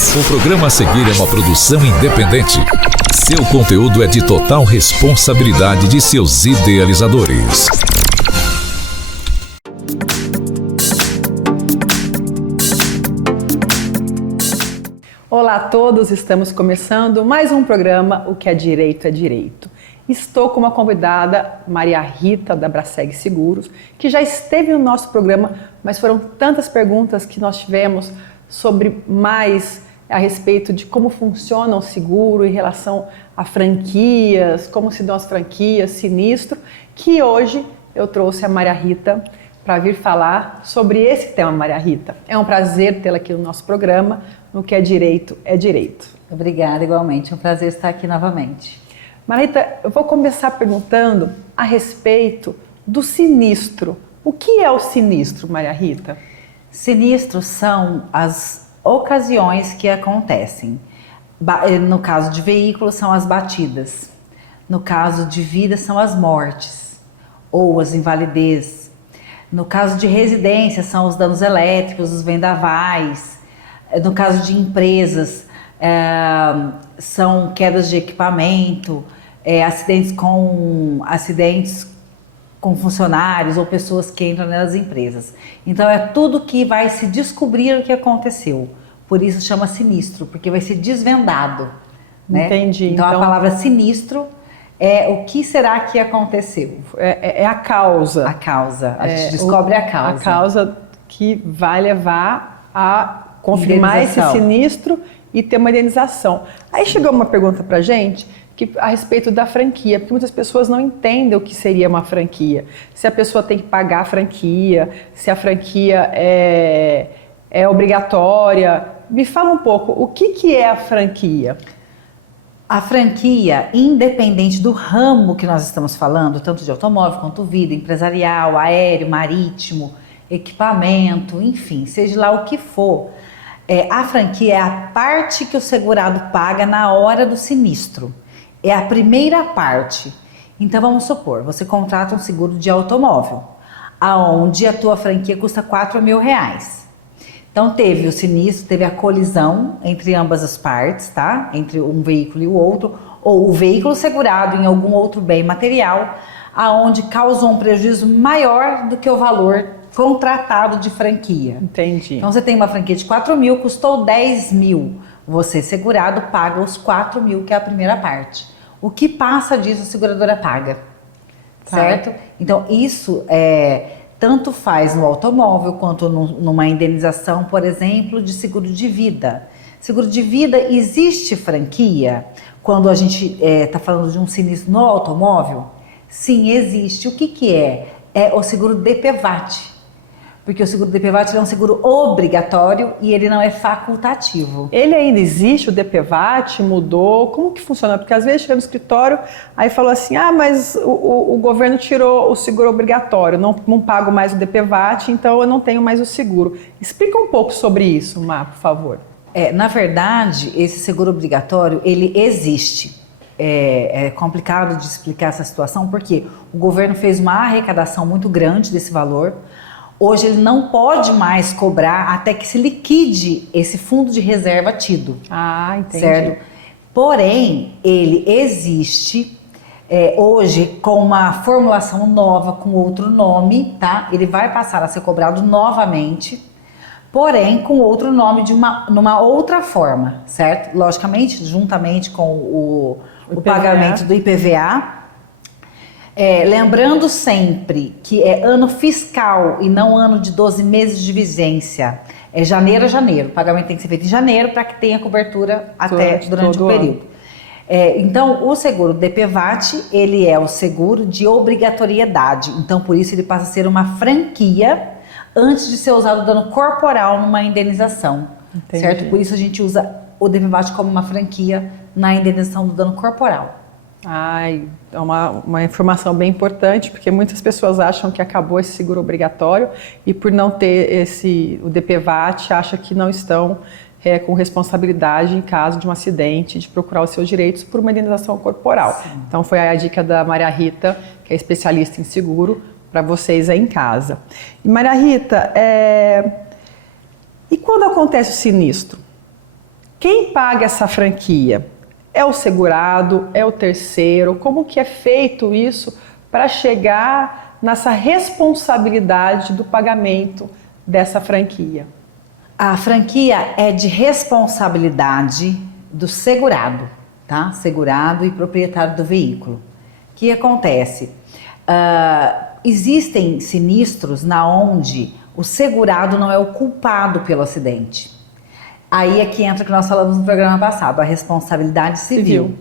O programa a seguir é uma produção independente. Seu conteúdo é de total responsabilidade de seus idealizadores. Olá a todos, estamos começando mais um programa O que é Direito é Direito. Estou com uma convidada, Maria Rita, da Braseg Seguros, que já esteve no nosso programa, mas foram tantas perguntas que nós tivemos sobre mais a respeito de como funciona o seguro em relação a franquias, como se dão as franquias, sinistro, que hoje eu trouxe a Maria Rita para vir falar sobre esse tema, Maria Rita. É um prazer tê-la aqui no nosso programa, no que é Direito é Direito. Obrigada, igualmente. É um prazer estar aqui novamente. Maria Rita, eu vou começar perguntando a respeito do sinistro. O que é o sinistro, Maria Rita? Sinistros são as ocasiões que acontecem. No caso de veículos, são as batidas. No caso de vida, são as mortes ou as invalidez. No caso de residência, são os danos elétricos, os vendavais. No caso de empresas, são quedas de equipamento, acidentes com funcionários ou pessoas que entram nas empresas. Então é tudo que vai se descobrir o que aconteceu. Por isso chama sinistro, porque vai ser desvendado. Né? Entendi. Então a palavra sinistro é o que será que aconteceu. É a causa. A causa. A gente descobre a causa. A causa que vai levar a confirmar esse sinistro e ter uma indenização. Aí chegou uma pergunta pra gente a respeito da franquia, porque muitas pessoas não entendem o que seria uma franquia. Se a pessoa tem que pagar a franquia, se a franquia é obrigatória. Me fala um pouco, o que é a franquia? A franquia, independente do ramo que nós estamos falando, tanto de automóvel quanto vida, empresarial, aéreo, marítimo, equipamento, enfim, seja lá o que for, a franquia é a parte que o segurado paga na hora do sinistro. É a primeira parte. Então vamos supor, você contrata um seguro de automóvel, aonde a tua franquia custa R$4.000. Então teve o sinistro, teve a colisão entre ambas as partes, tá? Entre um veículo e o outro, ou o veículo segurado em algum outro bem material, aonde causou um prejuízo maior do que o valor contratado de franquia. Entendi. Então você tem uma franquia de R$4.000, custou R$10.000. Você, segurado, paga os R$4.000, que é a primeira parte. O que passa disso, a seguradora paga. Tá. Certo? Então, isso tanto faz no automóvel, quanto numa indenização, por exemplo, de seguro de vida. Seguro de vida, existe franquia quando a gente está falando de um sinistro no automóvel? Sim, existe. O que é? É o seguro DPVAT. Porque o seguro DPVAT é um seguro obrigatório e ele não é facultativo. Ele ainda existe, o DPVAT mudou? Como que funciona? Porque às vezes chega no escritório, aí falou assim, mas o governo tirou o seguro obrigatório, não pago mais o DPVAT, então eu não tenho mais o seguro. Explica um pouco sobre isso, Má, por favor. Na verdade, esse seguro obrigatório, ele existe. É complicado de explicar essa situação, porque o governo fez uma arrecadação muito grande desse valor. Hoje ele não pode mais cobrar até que se liquide esse fundo de reserva tido. Entendi. Certo? Porém, ele existe hoje com uma formulação nova, com outro nome, tá? Ele vai passar a ser cobrado novamente, porém com outro nome, numa outra forma, certo? Logicamente, juntamente com o pagamento do IPVA. Lembrando sempre que é ano fiscal e não ano de 12 meses de vigência. É janeiro a janeiro. O pagamento tem que ser feito em janeiro para que tenha cobertura durante o período. Então, o seguro DPVAT, ele é o seguro de obrigatoriedade. Então, por isso ele passa a ser uma franquia antes de ser usado o dano corporal numa indenização. Entendi. Certo? Por isso a gente usa o DPVAT como uma franquia na indenização do dano corporal. É uma informação bem importante, porque muitas pessoas acham que acabou esse seguro obrigatório e por não ter o DPVAT, acham que não estão com responsabilidade em caso de um acidente, de procurar os seus direitos por uma indenização corporal. Sim. Então foi a dica da Maria Rita, que é especialista em seguro, para vocês aí em casa. E Maria Rita, e quando acontece o sinistro? Quem paga essa franquia? É o segurado? É o terceiro? Como que é feito isso para chegar nessa responsabilidade do pagamento dessa franquia? A franquia é de responsabilidade do segurado, tá? Segurado e proprietário do veículo. O que acontece? Existem sinistros na onde o segurado não é o culpado pelo acidente. Aí é que entra o que nós falamos no programa passado, a responsabilidade civil.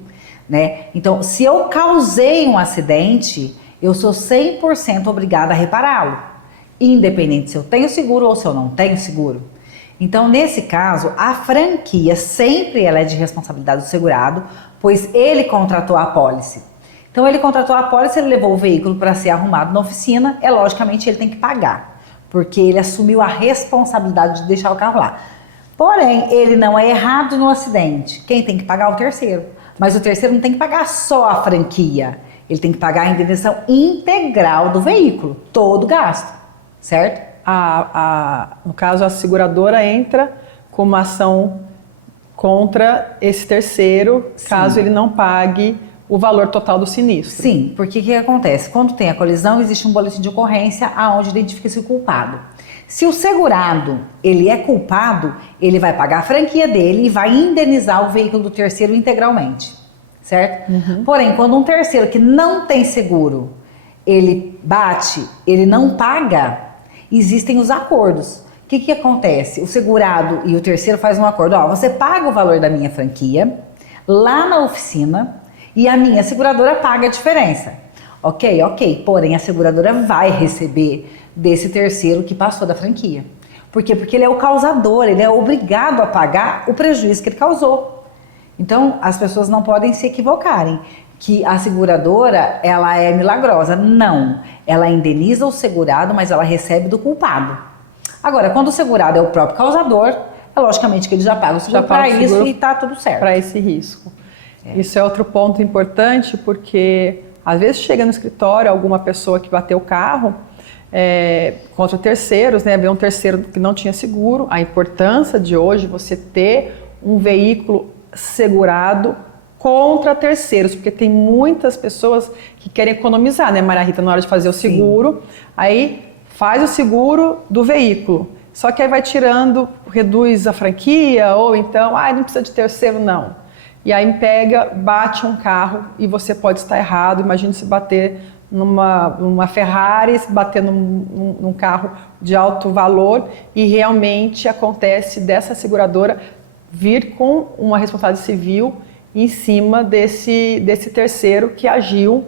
Né? Então, se eu causei um acidente, eu sou 100% obrigada a repará-lo, independente se eu tenho seguro ou se eu não tenho seguro. Então, nesse caso, a franquia sempre ela é de responsabilidade do segurado, pois ele contratou a apólice. Então, ele contratou a apólice, ele levou o veículo para ser arrumado na oficina, logicamente ele tem que pagar, porque ele assumiu a responsabilidade de deixar o carro lá. Porém, ele não é errado no acidente. Quem tem que pagar é o terceiro. Mas o terceiro não tem que pagar só a franquia. Ele tem que pagar a indenização integral do veículo, todo o gasto, certo? No caso, a seguradora entra com uma ação contra esse terceiro, caso ele não pague o valor total do sinistro. Sim, porque o que acontece? Quando tem a colisão, existe um boletim de ocorrência onde identifica-se o culpado. Se o segurado ele é culpado, ele vai pagar a franquia dele e vai indenizar o veículo do terceiro integralmente, certo? Porém, quando um terceiro que não tem seguro, ele bate, ele não paga, existem os acordos. O que acontece? O segurado e o terceiro fazem um acordo. Ó, você paga o valor da minha franquia lá na oficina e a minha seguradora paga a diferença. Ok. Porém, a seguradora vai receber desse terceiro que passou da franquia. Por quê? Porque ele é o causador, ele é obrigado a pagar o prejuízo que ele causou. Então, as pessoas não podem se equivocarem que a seguradora, ela é milagrosa. Não, ela indeniza o segurado, mas ela recebe do culpado. Agora, quando o segurado é o próprio causador, é logicamente que ele já paga o seguro para isso e tá tudo certo. Para esse risco. Isso é outro ponto importante, porque às vezes chega no escritório alguma pessoa que bateu o carro contra terceiros, né? Vê um terceiro que não tinha seguro. A importância de hoje você ter um veículo segurado contra terceiros, porque tem muitas pessoas que querem economizar, né, Maria Rita, na hora de fazer o seguro. Aí faz o seguro do veículo, só que aí vai tirando, reduz a franquia, ou então, não precisa de terceiro, não. E aí bate um carro e você pode estar errado. Imagine se bater numa Ferrari, se bater num carro de alto valor e realmente acontece dessa seguradora vir com uma responsabilidade civil em cima desse terceiro que agiu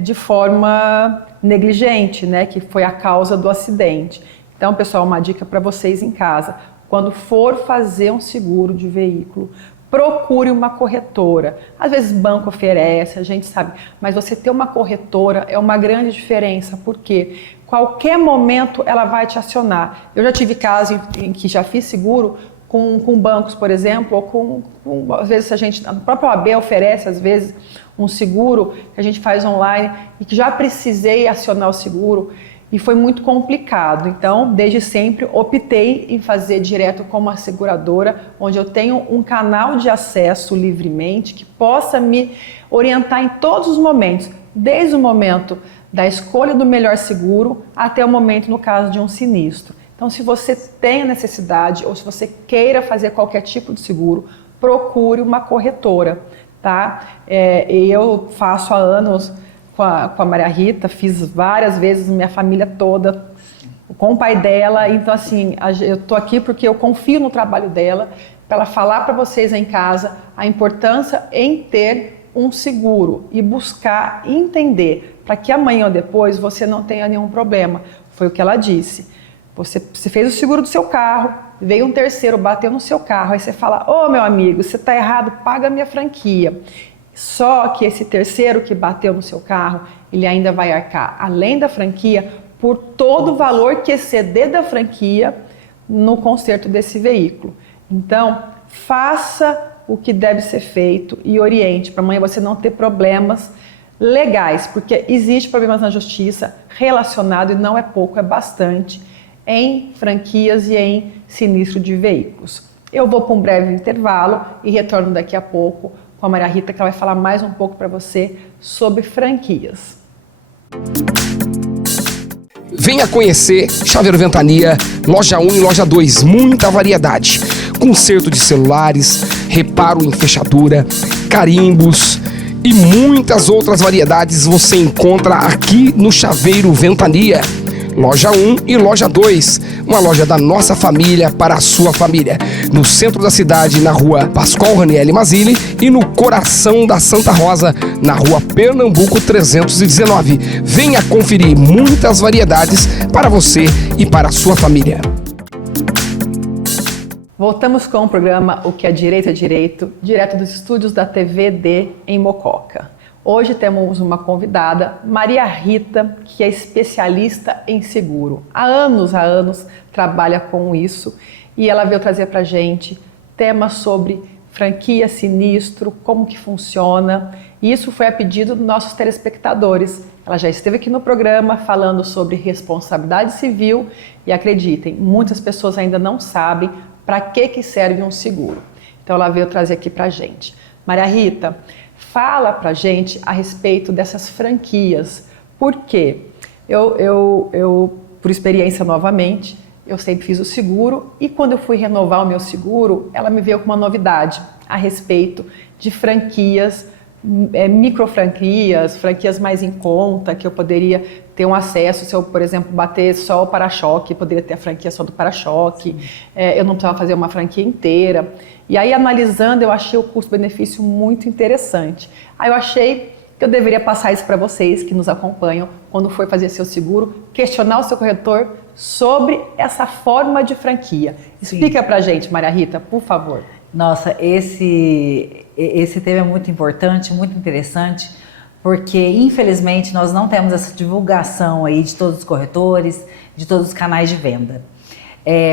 de forma negligente, né, que foi a causa do acidente. Então, pessoal, uma dica para vocês em casa: quando for fazer um seguro de veículo, procure uma corretora. Às vezes banco oferece, a gente sabe, mas você ter uma corretora é uma grande diferença, porque qualquer momento ela vai te acionar. Eu já tive casos em que já fiz seguro com bancos, por exemplo, ou às vezes a própria OAB oferece, às vezes, um seguro que a gente faz online e que já precisei acionar o seguro e foi muito complicado. Então, desde sempre, optei em fazer direto com uma seguradora, onde eu tenho um canal de acesso livremente que possa me orientar em todos os momentos, desde o momento da escolha do melhor seguro até o momento, no caso de um sinistro. Então, se você tem a necessidade ou se você queira fazer qualquer tipo de seguro, procure uma corretora, tá? Eu faço há anos com a Maria Rita, fiz várias vezes, minha família toda, com o pai dela. Então, assim, eu tô aqui porque eu confio no trabalho dela, para ela falar para vocês em casa a importância em ter um seguro e buscar entender, para que amanhã ou depois você não tenha nenhum problema. Foi o que ela disse. Você fez o seguro do seu carro, veio um terceiro, bateu no seu carro, aí você fala: ô meu amigo, você está errado, paga a minha franquia. Só que esse terceiro que bateu no seu carro, ele ainda vai arcar, além da franquia, por todo o valor que exceder da franquia no conserto desse veículo. Então, faça o que deve ser feito e oriente, para amanhã você não ter problemas legais, porque existe problemas na justiça relacionado, e não é pouco, é bastante, em franquias e em sinistro de veículos. Eu vou para um breve intervalo e retorno daqui a pouco com a Maria Rita, que ela vai falar mais um pouco para você sobre franquias. Venha conhecer Chaveiro Ventania, loja 1 e loja 2, muita variedade. Conserto de celulares, reparo em fechadura, carimbos e muitas outras variedades você encontra aqui no Chaveiro Ventania. Loja 1 e loja 2, uma loja da nossa família para a sua família. No centro da cidade, na rua Pascoal Ranieri Mazzilli e no coração da Santa Rosa, na rua Pernambuco 319. Venha conferir muitas variedades para você e para a sua família. Voltamos com o programa O que é Direito é Direito, direto dos estúdios da TVD em Mococa. Hoje temos uma convidada, Maria Rita, que é especialista em seguro. Há anos trabalha com isso e ela veio trazer para a gente temas sobre franquia, sinistro, como que funciona. E isso foi a pedido dos nossos telespectadores. Ela já esteve aqui no programa falando sobre responsabilidade civil e acreditem, muitas pessoas ainda não sabem para que serve um seguro. Então ela veio trazer aqui para a gente. Maria Rita, fala pra gente a respeito dessas franquias. Por quê? Eu, por experiência novamente, eu sempre fiz o seguro e quando eu fui renovar o meu seguro, ela me veio com uma novidade a respeito de franquias, microfranquias, franquias mais em conta, que eu poderia ter um acesso, se eu, por exemplo, bater só o para-choque, poderia ter a franquia só do para-choque, eu não precisava fazer uma franquia inteira. E aí, analisando, eu achei o custo-benefício muito interessante. Aí eu achei que eu deveria passar isso para vocês que nos acompanham, quando for fazer seu seguro, questionar o seu corretor sobre essa forma de franquia. Explica pra gente, Maria Rita, por favor. Nossa, esse tema é muito importante, muito interessante, porque infelizmente nós não temos essa divulgação aí de todos os corretores, de todos os canais de venda.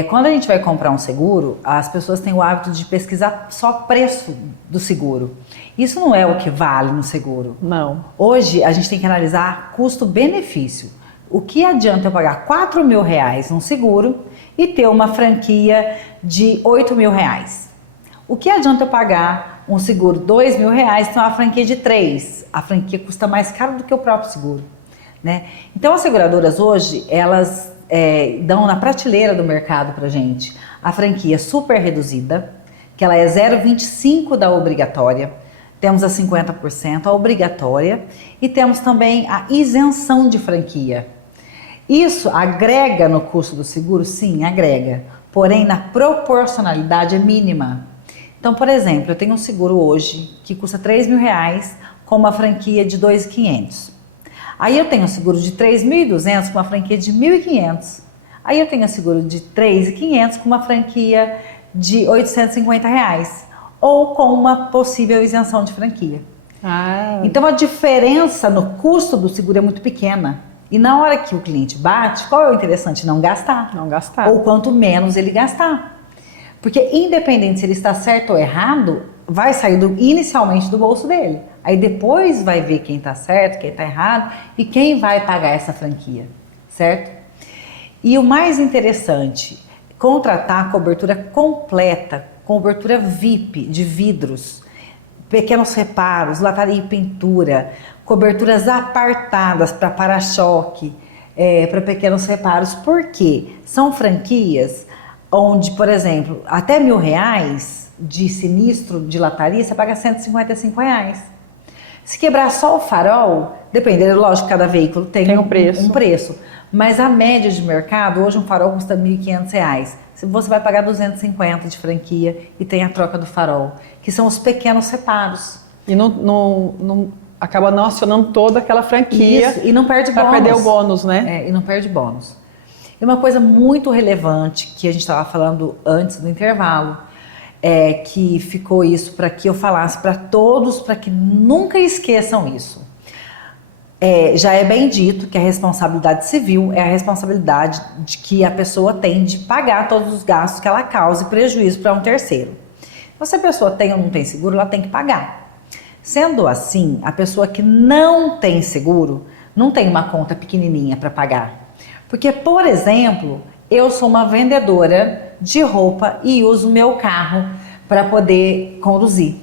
Quando a gente vai comprar um seguro, as pessoas têm o hábito de pesquisar só preço do seguro. Isso não é o que vale no seguro. Não. Hoje a gente tem que analisar custo-benefício. O que adianta eu pagar R$4.000 num seguro e ter uma franquia de R$8.000? O que adianta eu pagar um seguro R$2.000 e ter uma franquia de 3? A franquia custa mais caro do que o próprio seguro, né? Então as seguradoras hoje, elas dão na prateleira do mercado pra gente a franquia super reduzida, que ela é 0,25 da obrigatória, temos a 50%, a obrigatória, e temos também a isenção de franquia. Isso agrega no custo do seguro? Sim, agrega, porém na proporcionalidade é mínima. Então, por exemplo, eu tenho um seguro hoje que custa R$3.000 com uma franquia de R$2.500. Aí eu tenho um seguro de R$3.200 com uma franquia de R$1.500. Aí eu tenho um seguro de R$3.500 com uma franquia de R$850. Ou com uma possível isenção de franquia. Então a diferença no custo do seguro é muito pequena. E na hora que o cliente bate, qual é o interessante? Não gastar. Não gastar. Ou quanto menos ele gastar. Porque independente se ele está certo ou errado, vai sair inicialmente do bolso dele. Aí depois vai ver quem está certo, quem está errado e quem vai pagar essa franquia, certo? E o mais interessante, contratar a cobertura completa, cobertura VIP de vidros, pequenos reparos, lataria e pintura, coberturas apartadas para para-choque, para pequenos reparos. Por quê? São franquias onde, por exemplo, até R$1.000 de sinistro de lataria, você paga R$155. Se quebrar só o farol, dependendo, lógico, cada veículo tem um preço. Mas a média de mercado, hoje um farol custa R$1.500. Você vai pagar R$250 de franquia e tem a troca do farol, que são os pequenos reparos. E não acaba não acionando toda aquela franquia. Isso, e não perde bônus. Para perder o bônus, né? E não perde bônus. E uma coisa muito relevante que a gente estava falando antes do intervalo, que ficou isso para que eu falasse para todos, para que nunca esqueçam isso. Já é bem dito que a responsabilidade civil é a responsabilidade de que a pessoa tem de pagar todos os gastos que ela cause prejuízo para um terceiro. Então, se a pessoa tem ou não tem seguro, ela tem que pagar. Sendo assim, a pessoa que não tem seguro não tem uma conta pequenininha para pagar. Porque, por exemplo, eu sou uma vendedora de roupa e uso o meu carro para poder conduzir,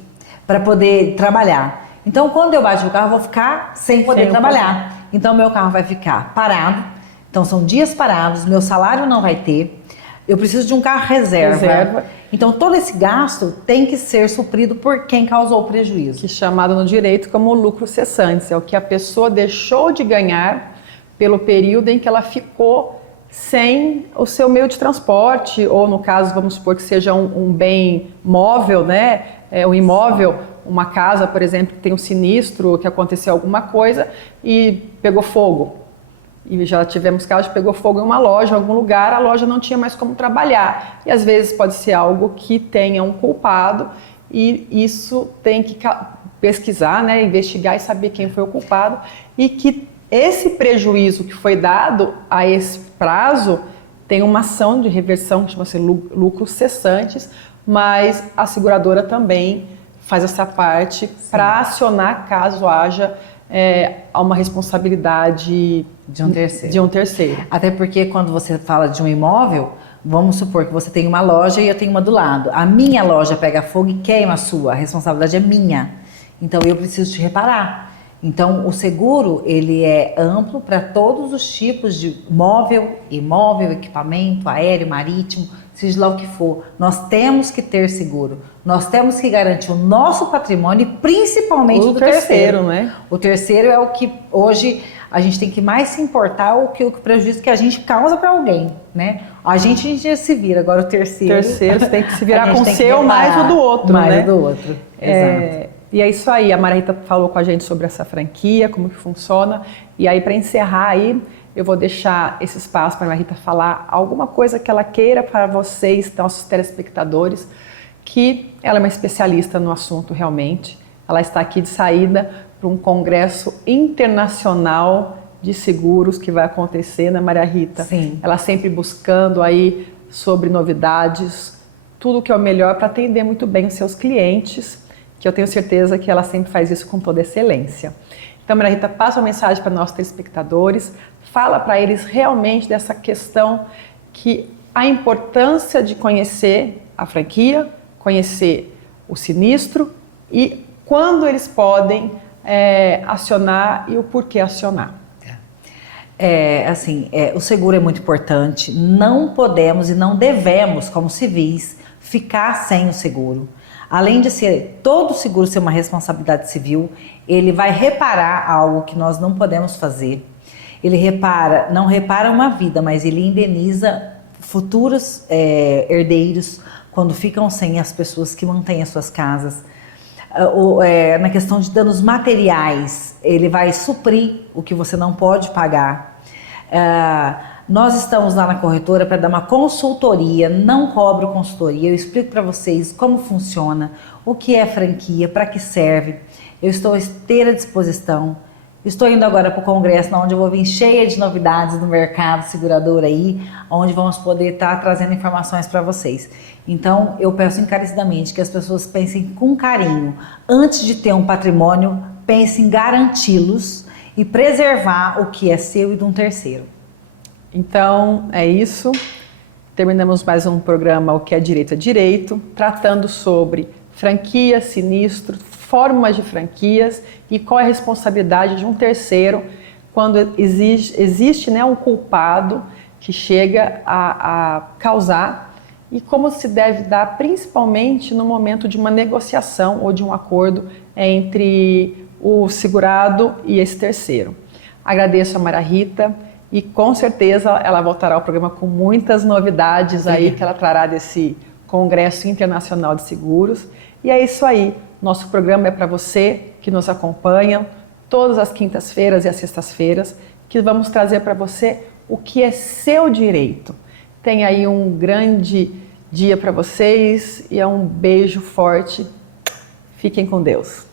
para poder trabalhar. Então, quando eu baixo o carro, eu vou ficar sem poder trabalhar. Então, meu carro vai ficar parado. Então, são dias parados, meu salário não vai ter. Eu preciso de um carro reserva. Então, todo esse gasto tem que ser suprido por quem causou o prejuízo. Que é chamado no direito como lucro cessante. É o que a pessoa deixou de ganhar pelo período em que ela ficou sem o seu meio de transporte, ou no caso, vamos supor que seja um bem móvel, né? Um imóvel, uma casa, por exemplo, que tem um sinistro, que aconteceu alguma coisa e pegou fogo. E já tivemos casos de pegou fogo em uma loja, em algum lugar, a loja não tinha mais como trabalhar. E às vezes pode ser algo que tenha um culpado e isso tem que pesquisar, né, investigar e saber quem foi o culpado. E que esse prejuízo que foi dado a esse prazo tem uma ação de reversão que chama-se lucros cessantes, mas a seguradora também faz essa parte para acionar caso haja uma responsabilidade de um terceiro. Até porque quando você fala de um imóvel, vamos supor que você tem uma loja e eu tenho uma do lado. A minha loja pega fogo e queima a sua, a responsabilidade é minha. Então eu preciso te reparar. Então o seguro, ele é amplo para todos os tipos de móvel, imóvel, equipamento, aéreo, marítimo, seja lá o que for. Nós temos que ter seguro. Nós temos que garantir o nosso patrimônio, principalmente do terceiro, né? O terceiro é o que hoje a gente tem que mais se importar o prejuízo que a gente causa para alguém, né? A gente se vira, agora o terceiro... Você tem que se virar com o seu mais o do outro, né? Mais o do outro, exato. E é isso aí, a Maria Rita falou com a gente sobre essa franquia, como que funciona. E aí, para encerrar aí, eu vou deixar esse espaço para a Maria Rita falar alguma coisa que ela queira para vocês, nossos telespectadores, que ela é uma especialista no assunto realmente. Ela está aqui de saída para um congresso internacional de seguros que vai acontecer, né, Maria Rita? Sim. Ela sempre buscando aí sobre novidades, tudo que é o melhor para atender muito bem os seus clientes, que eu tenho certeza que ela sempre faz isso com toda excelência. Então, Maria Rita, passa uma mensagem para nossos telespectadores, fala para eles realmente dessa questão que a importância de conhecer a franquia, conhecer o sinistro e quando eles podem acionar e o porquê acionar. O seguro é muito importante, não podemos e não devemos, como civis, ficar sem o seguro. Além de todo seguro ser uma responsabilidade civil, ele vai reparar algo que nós não podemos fazer. Ele não repara uma vida, mas ele indeniza futuros herdeiros quando ficam sem as pessoas que mantêm as suas casas. Na questão de danos materiais, ele vai suprir o que você não pode pagar. Nós estamos lá na corretora para dar uma consultoria, não cobro consultoria, eu explico para vocês como funciona, o que é franquia, para que serve. Eu estou à inteira disposição. Estou indo agora para o congresso, onde eu vou vir cheia de novidades no mercado segurador aí, onde vamos poder estar trazendo informações para vocês. Então, eu peço encarecidamente que as pessoas pensem com carinho. Antes de ter um patrimônio, pense em garanti-los e preservar o que é seu e de um terceiro. Então, é isso. Terminamos mais um programa O que é Direito, tratando sobre franquia, sinistro, formas de franquias e qual é a responsabilidade de um terceiro quando existe né, um culpado que chega a causar e como se deve dar principalmente no momento de uma negociação ou de um acordo entre o segurado e esse terceiro. Agradeço a Maria Rita. E com certeza ela voltará ao programa com muitas novidades aí que ela trará desse Congresso Internacional de Seguros. E é isso aí. Nosso programa é para você que nos acompanha todas as quintas-feiras e as sextas-feiras, que vamos trazer para você o que é seu direito. Tenha aí um grande dia para vocês e um beijo forte. Fiquem com Deus.